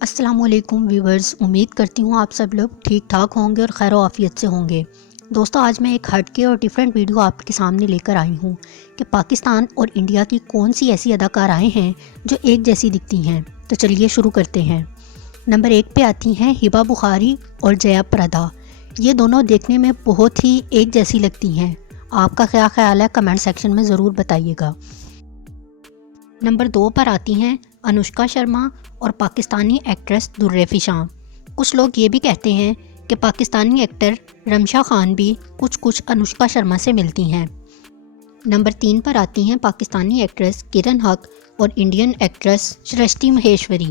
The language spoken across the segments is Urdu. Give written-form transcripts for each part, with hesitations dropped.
السلام علیکم ویورز، امید کرتی ہوں آپ سب لوگ ٹھیک ٹھاک ہوں گے اور خیر و عافیت سے ہوں گے۔ دوستو، آج میں ایک ہٹ کے اور ڈیفرنٹ ویڈیو آپ کے سامنے لے کر آئی ہوں کہ پاکستان اور انڈیا کی کون سی ایسی اداکارائیں ہیں جو ایک جیسی دکھتی ہیں۔ تو چلیے شروع کرتے ہیں۔ نمبر 1 پہ آتی ہیں ہبا بخاری اور جیا پردا۔ یہ دونوں دیکھنے میں بہت ہی ایک جیسی لگتی ہیں۔ آپ کا کیا خیال ہے کمنٹ سیکشن میں ضرور بتائیے گا۔ نمبر 2 پر آتی ہیں انوشکا شرما اور پاکستانی ایکٹریس درِ فشاں۔ کچھ لوگ یہ بھی کہتے ہیں کہ پاکستانی ایکٹر رمشا خان بھی کچھ انوشکا شرما سے ملتی ہیں۔ نمبر 3 پر آتی ہیں پاکستانی ایکٹریس کرن حق اور انڈین ایکٹریس سرشٹی مہیشوری۔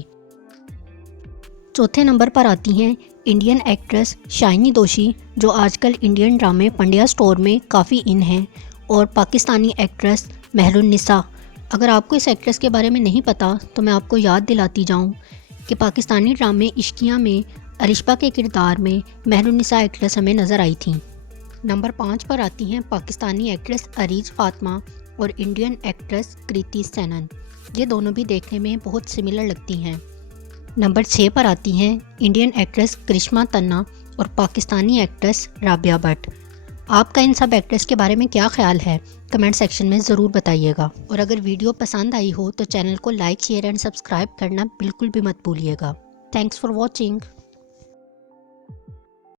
چوتھے نمبر پر آتی ہیں انڈین ایکٹریس شائنی دوشی، جو آج کل انڈین ڈرامے پنڈیا اسٹور میں کافی ان ہیں، اور پاکستانی ایکٹریس مہر النساء۔ اگر آپ کو اس ایکٹریس کے بارے میں نہیں پتا تو میں آپ کو یاد دلاتی جاؤں کہ پاکستانی ڈرامے عشقیہ میں ارشبا کے کردار میں مہر النساء ایکٹریس ہمیں نظر آئی تھیں۔ نمبر 5 پر آتی ہیں پاکستانی ایکٹریس اریج فاطمہ اور انڈین ایکٹریس کریتی سینن۔ یہ دونوں بھی دیکھنے میں بہت سملر لگتی ہیں۔ نمبر 6 پر آتی ہیں انڈین ایکٹریس کرشمہ تنہا اور پاکستانی ایکٹریس رابعہ بٹ۔ آپ کا ان سب ایکٹریس کے بارے میں کیا خیال ہے کمنٹ سیکشن میں ضرور بتائیے گا، اور اگر ویڈیو پسند آئی ہو تو چینل کو لائک، شیئر اینڈ سبسکرائب کرنا بالکل بھی مت بھولیے گا۔ Thanks for watching.